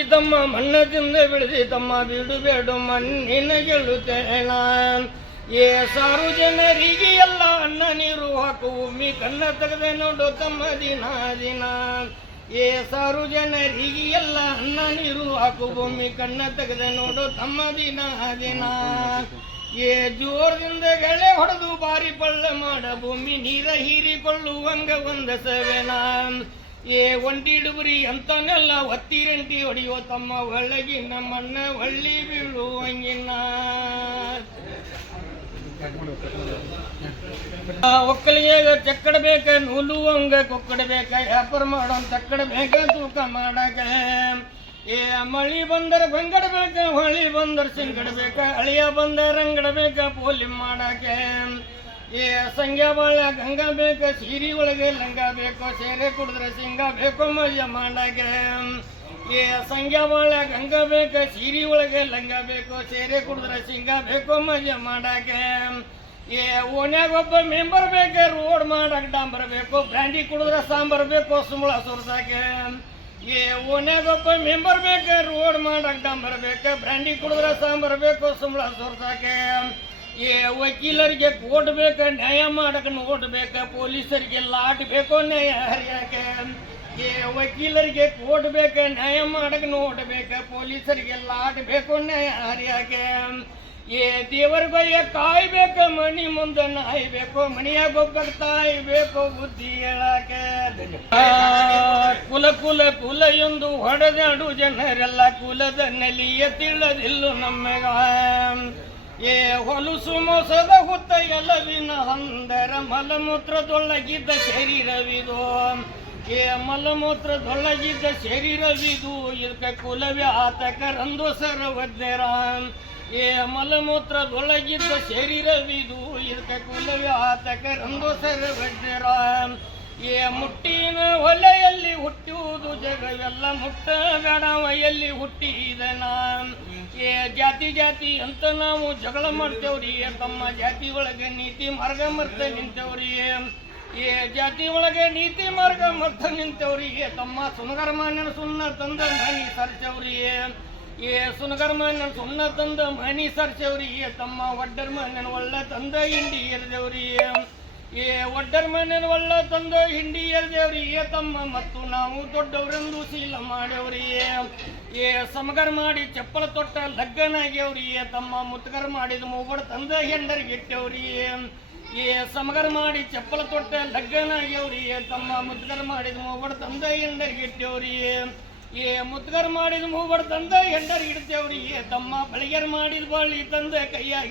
ಹುಟ್ಟಿದಮ್ಮ, ಮಣ್ಣದಿಂದ ಬಿಡು ಬೇಡು ಮಣ್ಣಿನ ಗೆಲ್ಲುತ್ತೇನ ಏ ಸಾರು ಜನರಿಗೆ ಎಲ್ಲ ಅನ್ನ ನೀರು ಹಾಕು, ಭೂಮಿ ಕನ್ನ ತೆಗೆದೆ ನೋಡು ತಮ್ಮ ದಿನ ದಿನ. ಏ ಸಾರು ಜನರಿಗೆ ಎಲ್ಲ ಅನ್ನ ನೀರು ಹಾಕು, ಭೂಮಿ ಕನ್ನ ತೆಗೆದೆ ನೋಡು ತಮ್ಮ ದಿನ ದಿನ. ಏ ಜೋರದಿಂದ ಗೆಳೆ ಹೊಡೆದು ಬಾರಿ ಪಳ್ಳ ಮಾಡ, ಭೂಮಿ ನೀರ ಹೀರಿಕೊಳ್ಳುವಂಗ ಒಂದ ಸವೆನ. ಏ ಒಂದಿಡುವರಿ ಅಂತನೆಲ್ಲ, ಒತ್ತಿರಂಟಿ ಹೊಡೆಯೋ ತಮ್ಮ ಒಳಗಿ ನಮ್ಮಣ್ಣ ಒಳ್ಳಿ ಬೀಳುವಂಗಿನ. ಒಕ್ಕಲಿಗೆ ಚಕ್ಕಡಬೇಕ ನೂಲುವಂಗ ಕೊಕ್ಕಡಬೇಕ ವ್ಯಾಪಾರ ಮಾಡೋ ತಕ್ಕಡ ಬೇಕ, ತೂಕ ಮಾಡಕ. ಏ ಮಳಿ ಬಂದರ ಬಂಗಡಬೇಕ ಹೊಳಿ ಬಂದರ ಸಿಂಗಡಬೇಕ ಅಳಿಯ ಬಂದರ ರಂಗಡ ಬೇಕ, ಪೋಲಿ ಮಾಡಕ. ಏ ಸಂಗ್ಯಾ ಬಾಳ ಗಂಗಾ ಬೇಕು, ಸೀರಿ ಒಳಗೆ ಲಂಗ ಬೇಕು, ಸೇರೆ ಕುಡಿದ್ರೆ ಸಿಂಗ ಬೇಕು ಮಜ ಮಾಡಾಗೆ. ಏ ಸಂಗ್ಯಾ ಬಾಳ ಗಂಗಾ ಬೇಕು, ಸೀರಿ ಒಳಗೆ ಲಂಗ ಬೇಕು, ಸೇರೆ ಕುಡಿದ್ರೆ ಸಿಂಗ ಬೇಕು ಮಜ ಮಾಡಾಗೆ. ಏ ಓನ್ಯಾಗ ಒಬ್ಬ ಮೆಂಬರ್ ಬೇಕು, ರೋಡ್ ಮಾಡಕ್ ಡಾಂಬರ್ ಬೇಕು ಬ್ರ್ಯಾಂಡಿ ಕುಡಿದ್ರೆ ಸಾಂಬಾರ್ ಬೇಕು ಸುಮ್ಮಳ ಸುರ್ಸಾಕೆ ಏ ಓನ್ಯಾಗ ಒಬ್ಬ ಮೆಂಬರ್ ಬೇಕು, ರೋಡ್ ಮಾಡಕ್ ಡಾಂಬರ್ ಬೇಕು ಬ್ರ್ಯಾಂಡಿ ಕುಡಿದ್ರೆ ಸಾಂಬಾರ್ ಬೇಕು ಸುಮ್ಮಳ ಸುರ್ಸಾಕೆ ಏ ವಕೀಲರಿಗೆ ಕೋರ್ಟ್ ಬೇಕ ನ್ಯಾಯ ಮಾಡಕ ನೋಟ್ ಪೊಲೀಸರಿಗೆ ಲಾಟ್ ಬೇಕು ನ್ಯಾಯ ಹರಿಯಾಕೆ ಏ ವಕೀಲರಿಗೆ ಕೋರ್ಟ್ ಬೇಕ ನ್ಯಾಯ ಮಾಡಕ ನೋಟ್ ಪೊಲೀಸರಿಗೆ ಲಾಟ್ ಬೇಕು ನ್ಯಾಯ ಹರಿಯಾಕೆ ಏ ದೇವರಿಗೊಯ್ಯ ಕಾಯ್ಬೇಕ ಮಣಿ ಮುಂದೆ ನಾಯ್ಬೇಕು ಮಣಿಯಾಗ ಒಬ್ಬಕ್ಕೆ ತಾಯ್ಬೇಕು ಬುದ್ಧಿ ಹೇಳಕ್ಕೆ. ಆ, ಕುಲ ಕುಲ ಕುಲ ಎಂದು ಹೊಡೆದಾಡು ಜನರೆಲ್ಲ ಕುಲದ ನೆಲಿಯ ತಿಳಿದಿಲ್ಲ ನಮ್ಮೆಗ. ಏ ಹೊಲಸು ಮೋಸದ ಹುತ್ತ ಎಲ್ಲವಿನ ಹಂದರ ಮಲಮೂತ್ರದೊಳಗಿದ್ದ ಶರೀರವಿದು. ಏ ಮಲಮೂತ್ರದೊಳಗಿದ್ದ ಶರೀರವಿದು. ಇದಕ್ಕೆ ಕುಲವೇ ಆತಕರಂದು ಸರ್ವಜ್ಞರ ಏ ಮಲಮೂತ್ರದೊಳಗಿದ್ದ ಶರೀರವಿದು. ಇದಕ್ಕೆ ಕುಲವೇ ಆತಕರಂದು ಸರ್ವಜ್ಞರ ಏ ಮುಟ್ಟಿನ ಒಲೆಯಲ್ಲಿ ಹುಟ್ಟುವುದು ಜಗ, ಎಲ್ಲ ಮುಟ್ಟ ಬೇಡವ ಹುಟ್ಟಿದ ನಾನ್. ಏ ಜಾತಿ ಜಾತಿ ಅಂತ ನಾವು ಜಗಳ ಮಾಡ್ತೇವ್ರಿ ತಮ್ಮ ಜಾತಿ ಒಳಗೆ ನೀತಿ ಮಾರ್ಗ ಮರ್ತ ನಿಂತೇವ್ರಿ. ಏ ಜಾತಿ ಒಳಗೆ ನೀತಿ ಮಾರ್ಗ ಮರ್ತ ನಿಂತೇವ್ರಿ ತಮ್ಮ ಸುನಗರ ಮಾನ್ಯನ ಸುಣ್ಣ ತಂದ ಮನಿ ಸರ್ಚವ್ರಿ ಏ ಸುನಗರ ಮಾನ್ಯನ ಸುಣ್ಣ ತಂದ ಮನಿ ಸರ್ಚವ್ರಿ ತಮ್ಮ ಒಡ್ಡರ್ ಮಾನ್ಯನ ಒಳ್ಳ ತಂದ ಇಂಡಿ ಎರ್ದೇವ್ರಿ. ಏ ಒಡ್ಡರ್ ಮನೇನ ಒಳ್ಳ ತಂದು ಹಿಂಡಿ ಎಲ್ದೇವ್ರಿ? ಏ ತಮ್ಮ ಮತ್ತು ನಾವು ದೊಡ್ಡವರೆಂದು ಶೀಲ ಮಾಡೇವ್ರಿ ಏ ಸಮಗರ್ ಮಾಡಿ ಚಪ್ಪಲ ತೊಟ್ಟ ಲಗ್ಗನಾಗ್ಯವ್ರಿ. ಏ ತಮ್ಮ ಮುತ್ಗರ್ ಮಾಡಿದ ಮೂಗಡ ತಂದ ಹೆಂಡರಿಗೆ ಇಟ್ಟವ್ರಿ ಏ ಸಮಗರ್ ಮಾಡಿ ಚಪ್ಪಲ ತೊಟ್ಟ ಲಗ್ಗನಾಗ್ಯವ್ರಿ. ಏ ತಮ್ಮ ಮುತ್ಗರ್ ಮಾಡಿದ ಮೂಗಡ ತಂದ ಹೆಂಡರಿಗೆ ಇಟ್ಟವ್ರಿ ಏ ಮುತ್ಗರ್ ಮಾಡಿದ ಮೂಗಡ ತಂದ ಹೆಂಡರಿಗೆ ಇಡ್ತೇವ್ರಿ ಏ ತಮ್ಮ ಬಳಿಗರ್ ಮಾಡಿದ ಬಳ್ಳಿ ತಂದ ಕೈಯಾಗ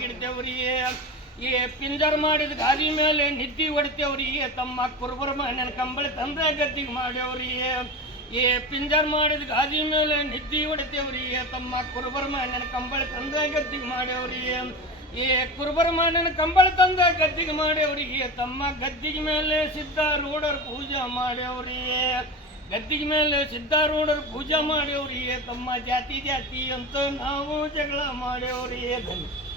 ಏ ಪಿಂಜರ್ ಮಾಡಿದ ಗಾದಿ ಮೇಲೆ ನಿದ್ದಿ ಹೊಡಿತೇವ್ರಿ ಏ ತಮ್ಮ ಕುರುಬರ ಮನೆಯ ಕಂಬಳಿ ತಂದ್ರೆ ಗದ್ದಿಗೆ ಮಾಡ್ಯವ್ರಿ ಏ ಪಿಂಜರ್ ಮಾಡಿದ ಗಾದಿ ಮೇಲೆ ನಿದ್ದಿ ಹೊಡಿತೇವ್ರಿ ಏ ತಮ್ಮ ಕುರುಬರ ಮನೆಯ ಕಂಬಳಿ ತಂದ ಗದ್ದಿಗೆ ಮಾಡ್ಯವ್ರಿ ಏ ಕುರುಬರ ಮನೆಯ ಕಂಬಳಿ ತಂದ ಗದ್ದಿಗೆ ಮಾಡ್ಯವ್ರಿ ತಮ್ಮ ಗದ್ದಿಗೆ ಮೇಲೆ ಸಿದ್ಧಾರೂಢರ್ ಪೂಜೆ ಮಾಡ್ಯವ್ರಿ ಗದ್ದಿಗೆ ಮೇಲೆ ಸಿದ್ಧಾರೂಢರ್ ಪೂಜೆ ಮಾಡ್ಯವ್ರಿ ಏ ತಮ್ಮ ಜಾತಿ ಜಾತಿ ಅಂತ ನಾವು ಜಗಳ ಮಾಡ್ಯವ್ರಿ ಧನ್ಯ